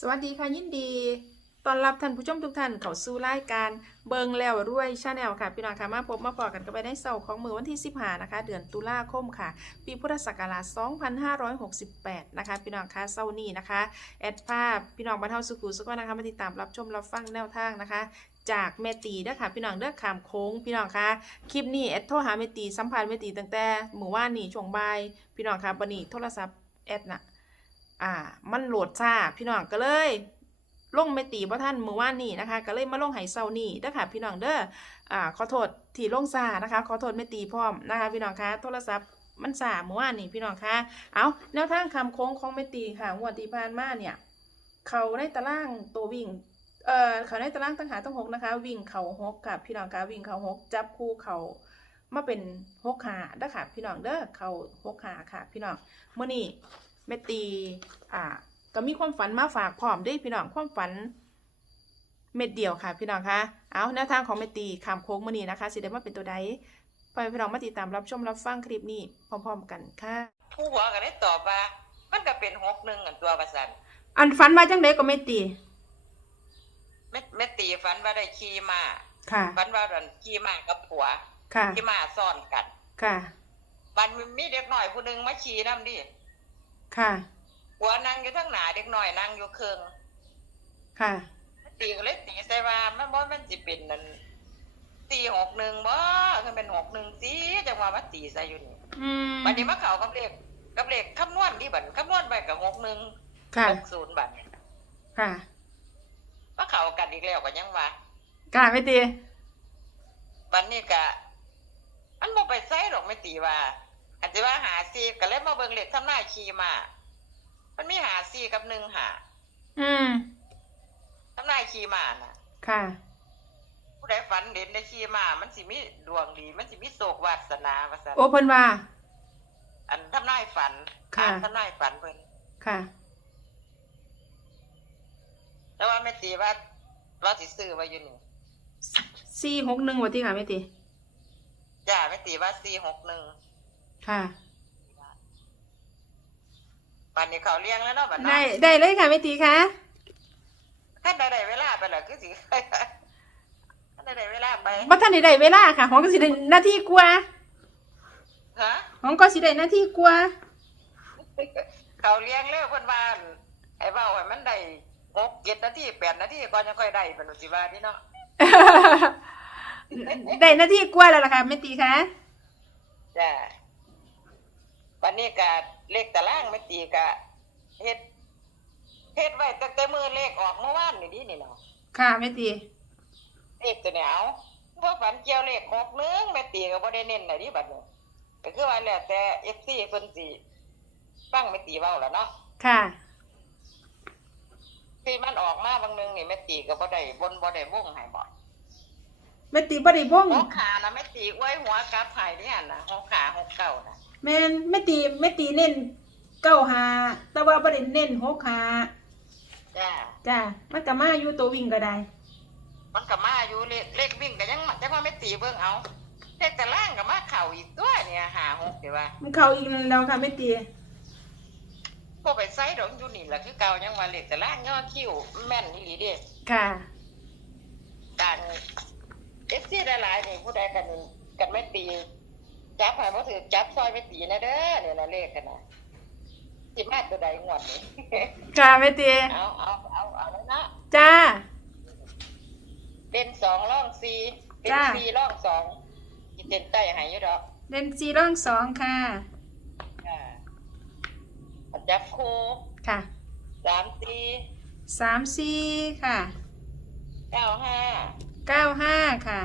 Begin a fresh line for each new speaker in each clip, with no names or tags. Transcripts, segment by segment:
สวัสดีค่ะยินดีต้อนรับท่านผู้ชมทุกท่านเข้าสู่รายการเบิงแล้วรวยชาแนลค่ะ พี่น้องค่ะมาพบมาพอกันกันไปในเสาร์ของมือวันที่ 15 นะคะ เดือนตุลาคมค่ะ ปีพุทธศักราช 2568 นะคะ พี่น้องค่ะเสาร์นี้นะคะ แอดภาพพี่น้องบรรเทาสุขุสุขนะคะมาติดตามรับชมรับฟังแนวทางนะคะจากแม่ตีเด้อค่ะพี่น้องเด้อขามโค้งพี่น้องค่ะคลิปนี้แอดโทรหาแม่ตีสัมภาษณ์แม่ตีตั้งแต่หมู่ว่านนี่ช่วงบ่ายพี่น้องค่ะบันนี้โทรศัพท์แอดน่ะ อ่า มันโหลดช้าพี่น้องก็เลยลงไม่ตีบ่ท่านมือว่านนี่นะคะ ก็เลยมาลงไห้เซานี่เด้อค่ะพี่น้องเด้ออ่าขอโทษที่ลงซานะคะ ขอโทษไม่ตีพร้อมนะคะ พี่น้องคะโทรศัพท์มันสาเมื่อวานนี่พี่น้องคะเอาแนวทางคำโค้งของไม่ตีค่ะงวดที่ผ่านมาเนี่ย เขาได้ตารางตัววิ่งเอ่อเขาได้ตารางตั้งหาตั้งหกนะคะ วิ่งเขาหกกับพี่น้องคะวิ่งเขาหกจับคู่เขามาเป็นหกหาเด้อค่ะพี่น้องเด้อเขาหกหาค่ะ พี่น้องเมื่อนี้ แม่ตีอ่าก็มีความฝันมาฝากพร้อมเด้วยพี่น้องความฝันเม็ดเดียวค่ะพี่น้องคะเอาแนวทางของแม่ตีขามโค้งมื่อนี้นะคะสิได้มาเป็นตัวใดไปพี่น้องมาติดตามรับชมรับฟังคลิปนี้พร้อม ๆ กันค่ะ
ผู้หัวก็ได้ตอบว่า มันก็เป็นหกหนึ่งอันตัวประสัน
อันฝันมาจังไดก็แม่ตี
แม่แม่ตีฝันว่าได้ขี่มา
ค่ะ
ฝันว่าดันขี่มากับผัว
ค่ะ
ขี่มาซ่อนกัน
ค่ะ
บันมีเด็กหน่อยผู้หนึงมาขี่น้ำดิ
ค่ะ
ผัวนั่งอยู่ทั้งหนาเด็กหน่อยนั่งอยู่เครื่อง
ค่ะ
แม่ตีก็เลยตีใส่ว่ามันบ่มันสิเป็นนั่นตีหกหนึ่งบ่ถ้าเป็นหกหนึ่งสิจังว่ามาตีใส่อยู่นี่
อืม
บัดนี้มาเข้ากับเลขกับเลขคำนวณที่บัดคำนวณไปกับหกหนึ่ง
ค่ะ
หกศูนย์บัดเนี่ย
ค่ะ
มาเข้ากันอีกแล้วก็ยังว่า
ค่ะแม่ตี
บันนี้กะอันบ่ไปใส่หรอกไม่ตีว่า อันที่ว่าหาซีก็เลยมาเบิ่งเลขทำหน้าขี่มา มันมีหาซีกับหนึ่งหา
อืม
ทำหน้าขี่มาน่ะ
ค่ะ
ผู้ใดฝันเด่นได้ขี่มา มันสิมีดวงดี มันสิมีโศกวาสนาว่าซั่น
โอเพิ่นว่า
อันทำนายฝัน
ค่ะ
อ่านทำนายฝันเพิ่น
ค่ะ
แต่ว่าแม่ตีว่าเราสิซื้อไว้อยู่นี่
สี่หกหนึ่งวันที่ค่ะแม่ตี
จ้าแม่ตีว่า461
ค่ะ
บัดนี้เขาเลี้ยงแล้วเนาะบัด
ได้
เนาะ
ได้เลยค่ะแม่ตีค่ะ
ถ้าได้ได้เวลาไปแล้วคือสิถ้าได้ได้เวลาไป
บ่ทันได้ได้เวลาค่ะของก็สิได้นาทีกว่า
ฮะ
ของก็สิได้นาทีกว่า
เขาเลี้ยงเร็วเพิ่นว่าอั่นไอ้เว้าให้มันได้หกเจ็ดนาทีแปดนาทีก่อนจะค่อยได้เป็นสิว่านี่เนาะ
ได้นาทีกว่าแล้วล่ะค่ะแม่ตีค่ะ
จ้าวั นนี้ก็เลขตารางไม่ตีก็เฮ็ดเฮ็ดไว้ตั้งแต่มือเลขออกเมื่อวานนี่ดินี่เนาะ
ค่ะแม่ตี
เลขตัวเนี้ยเอาเพราะฝันเกี่ยวเลขหกหนึงแม่ตีก็บ่ได้เน้นน่ะดิบัดนี้ก็คือว่าแล้วแต่ FC เพิ่นสิฟังแม่ตีเว้าแล้วเนาะ
ค่ะ
ที่มันออกมาบางหนึงนี่แม่ตีก็บ่ได้บนบ่ได้วงให้บ่
แม่ตีบ่ได้บ่ง
หกขานะแม่ตีไว้หัวกลับไผ่เนี่ยนะหกขาหกเก้านะ
แม่นแม่ตีแม่ตีเน้นเก้าหาแต่ว่าบ่ได้เน้นหกหา
จ้า
จ้ามันก็มาอยู่ตัววิ่งก็ได้
มันก็มาอยู่เลขเลขวิ่งก็ยังจังว่าแม่ตีเบิ่งเอาเลขแต่ล่างก็มาเข่าอีกตัวเนี่ยหาหกเดี๋ยวว่า
มันเข้าอีกแล้วค่ะแม่ตี
พวกไปไซดอกอยู่นี่แหละคือเก่ายังว่าเลขแต่ล่างย่อคิ้วแม่นนี่หลีเด้
ค่ะ
ต่างเอฟซีหลายๆนี่ผู้ใดกันนี่กันแม่ตี จับให้บ่ถือจับซอยแม่ตีนะเด้อเนี่ยนะเลขกันนะสิมาตัวใดงวดนี้
ค่ะแม่ตี
เอาเอาเอาเอาแล้วเนาะ
จ้า
เป็นสองร่องสี่เป็น
จ้า
สี่ร่องสองอีเต็นใต้ใหายอยู่ดอก
เล่นซีร่องสองค่ะ
อ่าอันจับคู่
ค่ะ
สามสี่
สามสี่ค่ะ
เก้าห้า
เก้าห้าค่ะ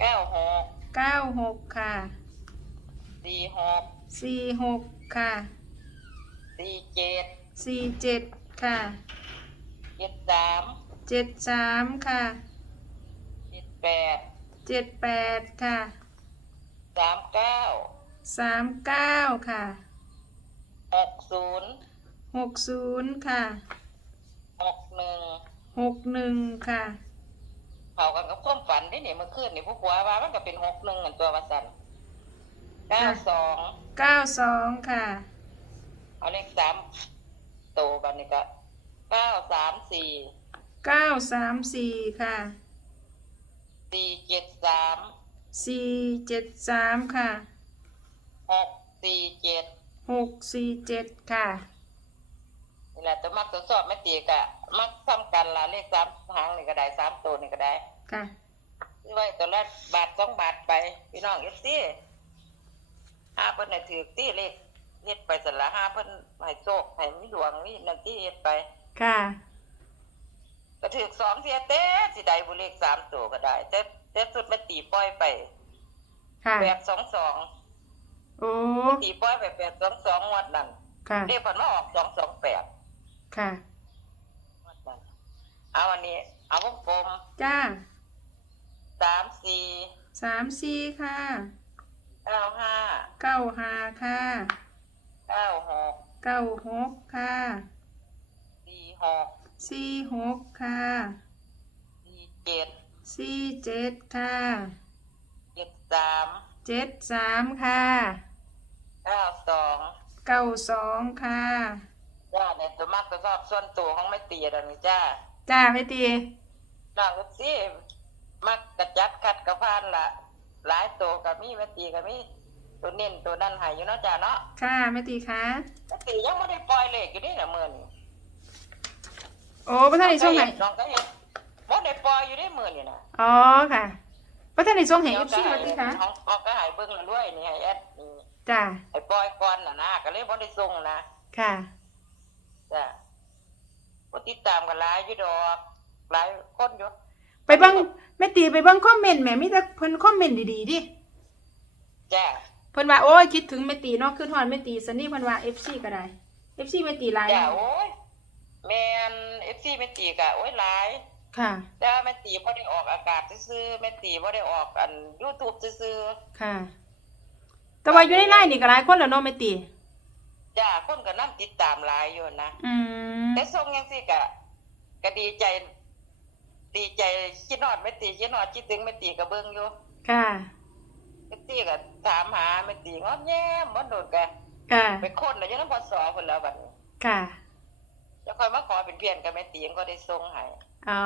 เก้าหก
เก้าหกค่ะ
สี่หก
สี่หกค่ะ
สี่เจ็ด
สี่เจ็ดค่ะ
เจ็ดสาม
เจ็ดสามค่ะ
เจ็ดแปด
เจ็ดแปดค่ะ
สามเก้า
สามเก้าค่ะ
หกศูนย์
หกศูนย์ค่ะ
หกหนึ่ง
หกหนึ่งค่ะ
เขากันกับความฝันที่นี่เมื่อคืนนี่พวกหัวว่ามันก็เป็นหกหนึ่งอันตัววาสันเก้าสอง
เก้าสองค่ะ
เอาเลขสามโตวบันนี้ก็เก้าามสี่
เก้าสามสี่ค่ะ
สี่เจ็ดสาม
สี่เจ็ดสามค่ะ
หกสี่เจ็ด
หกสี่เจ็ดค่ะ
นี่แหละตัวมักตัวสอบไม่ตีกะมักซ้ำกันละเลขสามหางนี่ก็ได้สามตัวนี่ก็ได้
ค่ะ
ซื้อไว้ตัวละบาทสองบาทไปพี่น้องเอฟซีห้าเพิ่นให้ถือตีเลขเฮ็ดไปสละห้าเพิ่นให้โชคให้มีดวงนี่นั่นที่เฮ็ดไป
ค่ะ
ก็ถือสองเทียเต้สิได้บุเลขสามตัวก็ได้แต่แต่สุดมันตีปล่อยไป
ค่ะ
แปดสองสอง
โอ้
ตีปล่อยไปแปดสองสองงวดนั้น
ค่ะ
เลขผ่านมาออกสองสองแปด
ค่ะ
งวดนั้นเอาวันนี้ เอาวงกลม
จ้า
สามสี่
สามสี่ค่ะ
เก้าห้า
เก้าห้าค่ะ
เก้าหก
เก้าหกค่ะ
สี่หก
สี่หกค่ะ
สี่เจ็ด
สี่เจ็ดค่ะ
เจ็ดสาม
เจ็ดสามค่ะ
เก้าสอง
เก้าสองค่ะ
จ้าเนี่ยตัวมากตัวชอบส่วนตัวของไม่ตีแล้วนี่จ้า
จ้าไม่ตี
น้องก็สิ มักกระจัดขัดกระพานละหลายตัวกับมีไม่ตีกับมีตัวเน้นตัวนั่นใหายอยู่เนาะจ้าเนาะ
ค่ะไม่ตีค่ะ
ไม่ตียังไม่ได้ปล่อยเลขอยู่นี่นะเมื่อนี่
โอ้พระท่านในช่วงไหน
น้องก็เห็นบ่ได้ปล่อยอยู่ได้มื่อนี่นะ
อ๋อค่ะพระท่านในช่วงไหนเอฟซีมาตีค่ะ
ของของก็ใหายเบิ่งละด้วยนี่ให้แอดนี่
จ้า
ให้ปล่อยก่อนน่ะนะก็เลยบ่ได้ส่งนะ
ค่ะ
จ้าบ่ติดตามกันหลายอยู่ดอกหลายคนอยู่
ไปเบิ้งไม่ตีไปเบิ้งคอมเมนต์แหมมีแต่เพิ่นคอมเมนต์ดีๆดิ
จ้า
เพิ่นว่าโอ้ยคิดถึงแม่ตีเนาะคือทอนแม่ตีสนี่เพิ่นว่า FC ก็ได้ FC แม่ตีหลาย
จ้าโอ้ยแม่น FC แม่ตีกะโอ้ยหลาย
ค่ะ
แต่ว่าแม่ตีบ่ได้ออกอากาศซื่อๆแม่ตีบ่ได้ออกอัน YouTube ซื่อ
ค่ะ แต่ว่าอยู่ในไลน์นี่ก็หลายคนแล้วเนาะแม่ตี
ๆจ้าคนก็นํติดตามหลายอยู่นะ
อืม
แต่ส่งจังซี่ก็ก็ดีใจ ดีใจคิดฮอดแม่ตีคิดฮอดคิดถึงแม่ตีก็เบิ่งอยู่
ค่ะ
แม่ตีก็ถามหาแม่ตีงอมแย้มบ่โดนก็
ค่ะ
ไปคนแล้วอยู่นำพศเพิ่นแล้วบัดนี้
ค่ะ
จะค่อยมาขอเป็นเพื่อนกับแม่ตีก็ได้ส่งให้
อ๋อ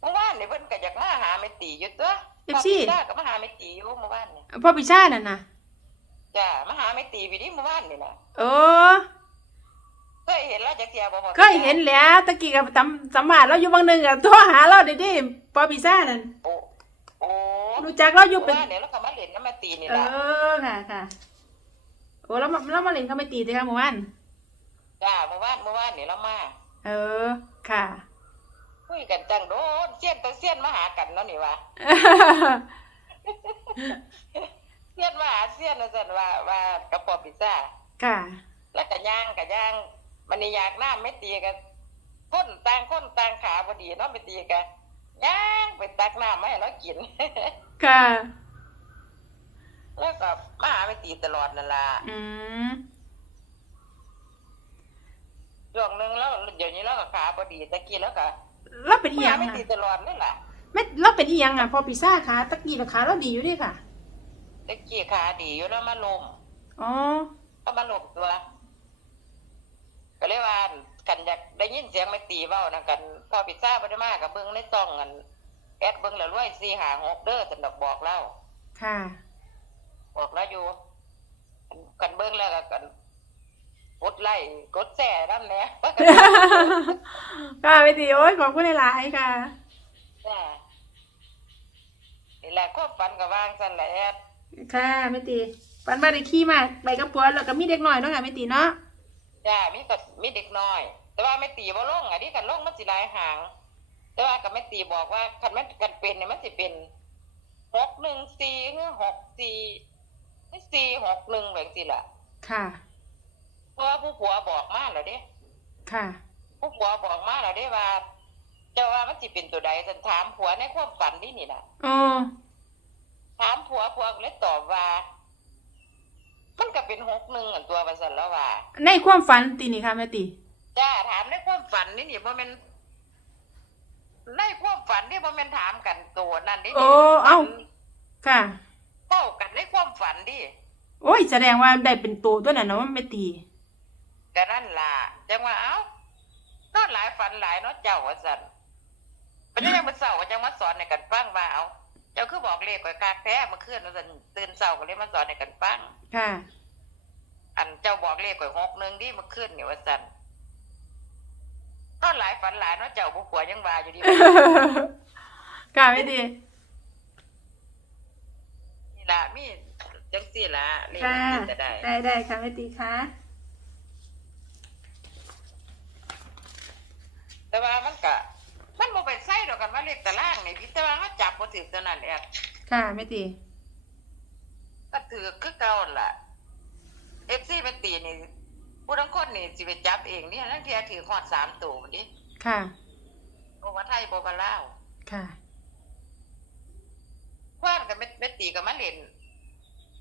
เมื่อวานนี่เพิ่นก็อยากมาหาแม่ตีอยู่ตัว
เอฟซี
จ้าก็มาหาแม่ตีอยู่เมื่อวานนี่
พ่อพิชานั่นน่ะ
จ้ามาหาแม่ตีไปดิเมื่อวานนี่น่ะ
โอ้
เคยเห็นแล้วจักเที่ยบ่พอ
เคยเห็นแล้วตะกี้กับสัมสัมภาษณ์เราอยู่บางหนึงอะโทรหาเราเด้ดิพ่อพิชานั่น
โอ้โอ้
รู้จักเราอยู่
เมื่
เป็
อนวานเนี่ยเราก็มาเล่นกับแม่ตีนี่
เอ
ล่ะ
อค่ะค่ะโอ้แล้วมาแล้วมาเล่นกับแม่ตีติค่ะเมื่อวาน
จ้าเมื่อวานเมื่อวานนี่เรามา
เออค่ะ
คุยกันจังโดนเสี้ยนตังเสี้ยนมาหากันเนาะนี่ว่าเสี้ยนมาหาเสี้ยนว่าซั่นว่าว่ากับปอพิซซ่า
ค่ะ
แล้วก็ย่างก็ย่าง มันนี่อยากน้าไม่ตีกันคนต่างคนต่างขาบ่ดีเนาะไม่ตีกันย่างไปตักน้ำมาให้เรากิน
ค่ะ
แล้วก็มาหาไม่ตีตลอดนั่นล่ะ
อืม
ช่วงหนึงแล้วเดี๋ยวนี้เราก็ขาบ่ดีตะกี้แล้วก็
เราเป็นอี
มา
หยั
หางไม่
อะ
ตีตลอดนั่นล่ะ
ไม่เราเป็นอีหยังอะ พอพิซซ่าค่ะตะกี้ราคาเราดีอยู่เดิค่ะ
ตะกี้ขาดีอยู่แล้วมาลม
อ๋อ
ก็มาลมตัวก็เลยว่า กันอยากได้ยินเสียงไม่ตีเว้านะกันพอพิซซ่าบ่ได้มากับเบิ่งในซ่องกันแอดเบิ่งแล้วรวย4 5 6เด้อสนดอกบอกเล่า
ค่ะ
บอกแล้วอยู่ กันเบิ่งแล้วก็กันกดไลค์กดแชร์นำแหน่
ค่ะไปตีโอ้ยขอบคุณหลายๆค่ะ
จ้านี่แหละความฝันก็วางซั่นแหละแอด
ค่ะไม่ตีปันมาได้ขี้มาไปกับปัวแล้วก็มีเด็กหน่อยเนาะค่ะไม่ตีเนาะ
จ้ามีก็มีเด็กน้อย แต่ว่าไม่ตีบ่ลงอันนี้กันลงมันสิหลายหาง แต่ว่ากับแม่ตีบอกว่าคันมันกันเป็นเนี่ยมันสิเป็นหกหนึ่งสี่หรือหกสี่สี่หกหนึ่งแบบสิล่ะ
ค่ะ
เพราะว่าผู้ผัวบอกมาแล้วเด้
ค่ะ
ผู้ผัวบอกมาแล้วเด้ว่าเจ้าว่ามันสิเป็นตัวใดฉันถามผัวในความฝันนี่นี่น่ะ
อ๋อ
ถามผัวผัวก็เลยตอบว่า มันก็เป็นหกหนึ่งอันตัวมันสันแล้วว่า
ในความฝันตีนี่ค่ะแม่ตี
จ้าถามในความฝันนี่นี่บ่แม่นในความฝันนี่บ่แม่นถามกันตัวนั่นนี่
โอ้เอ้าค่ะ
เป้ากันในความฝันดิ
โอ้ยแสดงว่าได้เป็นตัวตัวนั้นเนาะไม่ตี
กก็นั่นล่ะจังว่าเอ้านอนหลายฝันหลายเนาะเจ้าว่าซั่นเป็นยังมื้อเช้าก็จังมาสอนให้กันฟังว่าเอาเจ้าคือบอกเลขข่อยคักแท้เมื่อคืนว่าซั่นตื่นเช้าก็เลยมาสอนให้กันฟัง
ค่ะ
อันเจ้าบอกเลขข่อยหกหนึงดิเมื่อคืนนี่ว่าซั่นนอนหลายฝันหลายเนาะเจ้าบ่กลัวยังว่าอยู่ดิ
ค่ะไม่ตี
นี่ล่ะมีจังซี่ล่ะเลข
ค่ะ
มันจะได้
ได้ได้ค่ะไม่ตีค่ะ
แต่ว่ามันก็ มันบ่ไปใส่ดอกกันว่าเลขตารางนี่พี่แต่ว่าเขาจับบ่ถึงเท่านั้นแหละ
ค่ะไม่ตี
ก็ถือคือเก่าหั่นล่ะ FC ไปตีนี่ผู้ทั้งคนนี่สิไปจับเองนี่ทั้งเที่ยถือฮอด3ตัวพุ่นดิ
ค่ะ
บ่ว่าไทยบ่ว่าลาว
ค่ะ
ควานก็ไม่ไม่ตีก็มาเล่น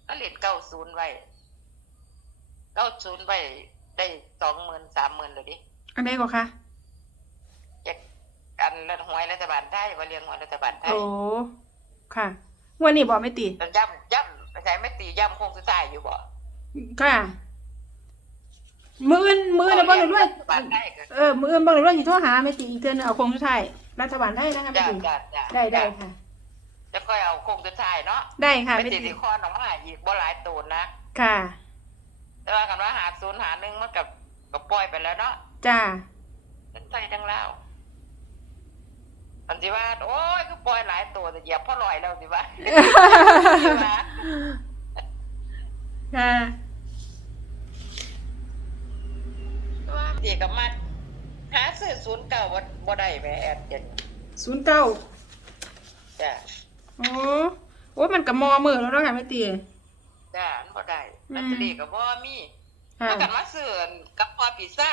มาเล่น90ไว้90ไว้ได้20,000 30,000เลยดิ
อันไหนก็ค่ะ
จัก อันละหวยรัฐบาลไทยว่าเรียงหวยรัฐบาลไทย
โอ้ค่ะงวันนี้บอกไม่ตี
ย้ำย้ำไม่ใช่ไม่ตีย้ำคงสุดท้ายอยู่บ่
ค่ะ มืออื่นมืออื่นนะบ้างเลยด้วย
รัฐบาลไทยก็
เออมืออื่นบ้างเลยด้วยที่โทรหาไม่ตีอีกเทือนงเอาคงสุดท้ายรัฐบาลได้นะคะไม่
จ้า
ตี
จ้าจ้า
ได้ได้ค่ะ
จะค่อยเอาคงสุดท้ายเนาะ
ได้ค่ะ
ไม่
ไม่
ตี
ตี
ที่คอนออกมาอีกบ่หลายตูนนะ
ค่ะ
แต่ว่ากันว่าหาศูนย์หาหนึ่งมันกับกับปล่อยไปแล้วเนาะ
จ้า
เป็นไทยทั้งลาว อันที่ว่า โอ้ยก็ปล่อยหลายตัวแต่เหยียบพ่อลอยแล้วสิว่าสิว่า
ค่ะ
ว่าตีกับมันหาซื้อศูนย์เก่าบ่บ่ได้แหม่แอดเจ็ด
ศูนย์เก้า
จ้า
โอ้โอ้มันกับมอมือแล้วเนาะค่ะไม่ตี
จ้ามันบ่ได้
อืม
ลอตเตอรี่ก็บ่มี
ค่ะ
ถ้ากันมาซื้อกับพอพิซซ่า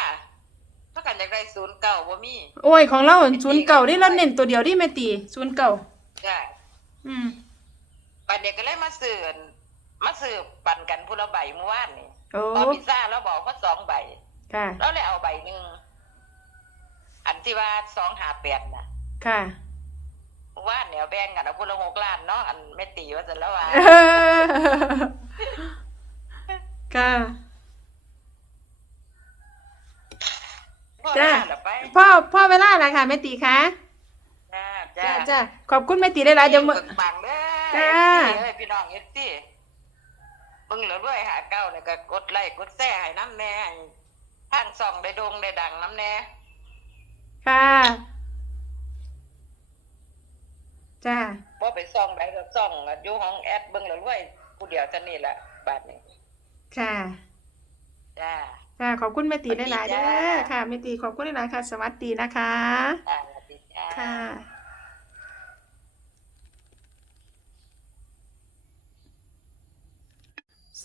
ถ้ากันอยากได้ศูนย์เก่าบ่มี
โอ้ยของเราศูนย์เก่าที่เราเน้นตัวเดียวที่ไม่ตีศูนย์เก่า
จ้า
อืม
ปันเด็กก็เลยมาซื้อมาซื้อปั่นกันผู้ละใบเมื่อวานนี่
โอ้
พอพิซซ่าแล้วบอกว่าสองใบ
ค่ะ
แล้วเลยเอาใบหนึ่งอันที่ว่าสองหาแปดน่ะ
ค่ะ
เมื่อวานเนี่ยเอาแบ่งกันเอาผู้ละหกล้านเนาะอันไม่ตีว่าจะแล้วว่า
ค่ะ
พ่อ
จ้า
ได้ละไป
พ่อพ่อเวลาอะไรค่ะแม่ตีคะ
จ้า
จ้า
จ้า
จ้าขอบคุณแม่ตีได้หลายๆเดี๋ยวมื้อ
บิ่งบังเด้อ
จ้า
เอ้ยพี่น้องเอฟซีเบิ่งเหลือด้วยหาเก้าเนี่ยก็กดไลค์กดแชร์ให้น้ำแน่ให้ทางส่องได้โดงได้ดังน้ำแน่
ค่ะจ้า
บ่ไปส่องได้ก็ส่องอยู่ห้องแอดเบิ่งเหลือด้วยผู้เดียวเท่านี้แหละบาทนี้
ค่ะ
จ้า
ค่ะ ขอบคุณแม่ตีได้หลายๆ
สวั
เด้
สดี
อ
จ้า
ค่ะแม่ตีขอบคุณหลายๆค่ะ สวัสดีนะคะ
จ้าสวัสดีจ้า
ค่ะ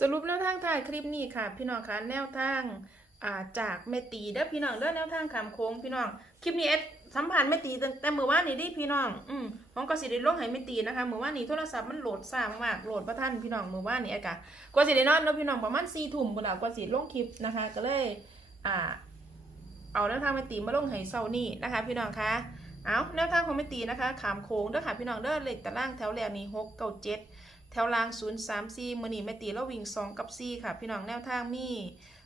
สรุปแนวทางถ่ายคลิปนี้ค่ะ พี่น้องคะแนวทางอ่าจากแม่ตีเด้อพี่น้องเด้อแนวทางขามโค้งพี่น้อง คลิปนี้เอด สัมพันธ์แม่ตีแต่มือว่านนี่ดิพี่น้อง อืมของก็สิได้ลงให้แม่ตีนะคะมือว่านนี่โทรศัพท์มันโหลดซ่ามากโหลดประท่านพี่น้องมือว่านนี่อะกะกว่าสิได้นอนเนาะพี่น้องประมาณสี่ทุ่มพุ่นน่ะกว่าสิลงคลิปนะคะ ก็เลย อ่า เอาแนวทางแม่ตีมาลงให้เซานี่นะคะ พี่น้องคะเอาแนวทางของแม่ตีนะคะ ขามโค้งเด้อค่ะพี่น้องเด้อเลขตารางแถวแรกนี่หกเก้าเจ็ดแถวล่างศูนย์สามสี่มือนี่แม่ตีแล้ววิ่งสองกับสี่ค่ะ พี่น้องแนวทางมี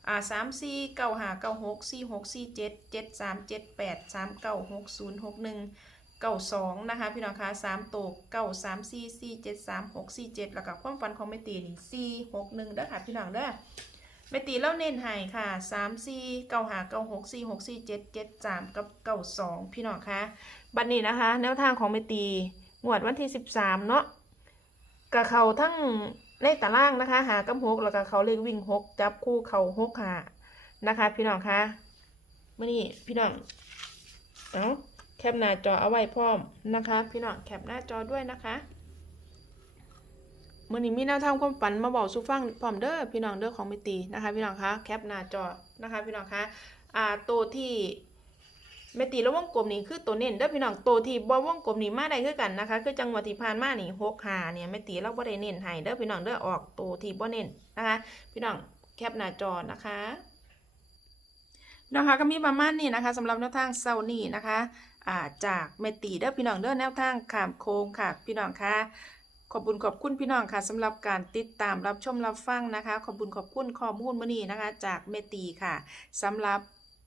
อ่าสามสี่เก้าห้าเก้าหกสี่หกสี่เจ็ดเจ็ดสามเจ็ดแปดสามเก้าหกศูนย์หกหนึ่งเก้าสองนะคะพี่น้องคะสามตัวเก้าสามสี่สี่เจ็ดสามหกสี่เจ็ดแล้วก็ความฝันของแม่ตีนี่สี่หกหนึ่งเด้อค่ะพี่น้องเด้อแม่ตีเล่าเน้นให้ค่ะสามสี่เก้าห้าเก้าหกสี่หกสี่เจ็ดเจ็ดสามกับเก้าสองพี่น้องคะบัดนนี้นะคะ แนวทางของแม่ตีงวดวันที่สิบสามเนาะกับเขาทั้ง เลขตารางนะคะหากับหกแล้วก็เขาเลขวิ่งหกจับคู่เขาหกหานะคะ พี่น้องคะเมื่อนี้พี่น้องเอาแคปหน้าจอเอาไว้พร้อมนะคะ พี่น้องแคปหน้าจอด้วยนะคะเมื่อนี้มีแนวทาความฝันมาบอกสู่ฟังพร้อมเด้อพี่น้องเด้อของมิตีนะคะ พี่น้องคะแคปหน้าจอนะคะ พี่น้องคะอ่าตัวที่ เมตีแล้ววงกลมนี่คือตัวเน้นเด้อพี่น้องตัวที่บ่วงกลมนี่มาได้คือกันนะคะ คือจังหวะที่ผ่านมานี่หกหาเนี่ยเมตีเราบ่ได้เน้นให้เด้อพี่น้องเด้อออกตัวที่บ่เน้นนะคะ พี่น้องแคปหน้าจอนะคะนะคะก็มีประมาณนี้นะคะสำหรับแนวทางเซานี่นะคะอ่าจากเมตีเด้อพี่น้องเด้อแนวทางขามโค้งค่ะ พี่น้องคะขอบคุณขอบคุณพี่น้องค่ะสำหรับการติดตามรับชมรับฟังนะคะ ขอบคุณขอบคุณข้อมูลมื้อนี้นะคะ จากเมตีค่ะสำหรับ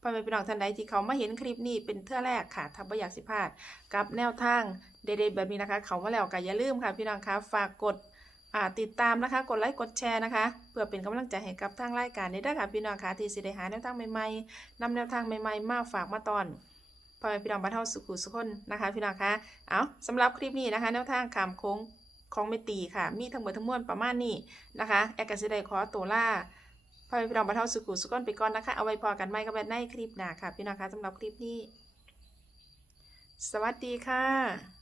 พ่อแม่พี่น้องท่านใดที่เขามาเห็นคลิปนี้เป็นเทื่อแรกค่ะถ้าบ่อยากสิพลาดกับแนวทางเด็ดๆแบบนี้นะคะ เขามาแล้วก็อย่าลืมค่ะพี่น้องคะฝากกดติดตามนะคะ กดไลค์ กดแชร์นะคะ เพื่อเป็นกำลังใจให้กับทางรายการนี้ด้วยค่ะพี่น้องค่ะที่สิได้หาแนวทางใหม่ๆนำแนวทางใหม่ๆ มาฝากมาตอนพ่อแม่พี่น้องบ้านเฮาสุขุสุขคนนะคะ พี่น้องคะเอาสำหรับคลิปนี้นะคะ แนวทางขามโค้งของเมตีค่ะ มีทั้งหมดทั้งมวลประมาณนี้นะคะ แอร์กัสซิไดขอตัวล่า พ่อแม่พี่น้องบรรเทาสุขุสุขก้นไปก่อนนะคะ เอาไว้พอกันไม่ก็แบบในคลิปหน้าค่ะ พี่น้องคะสำหรับคลิปนี้ สวัสดีค่ะ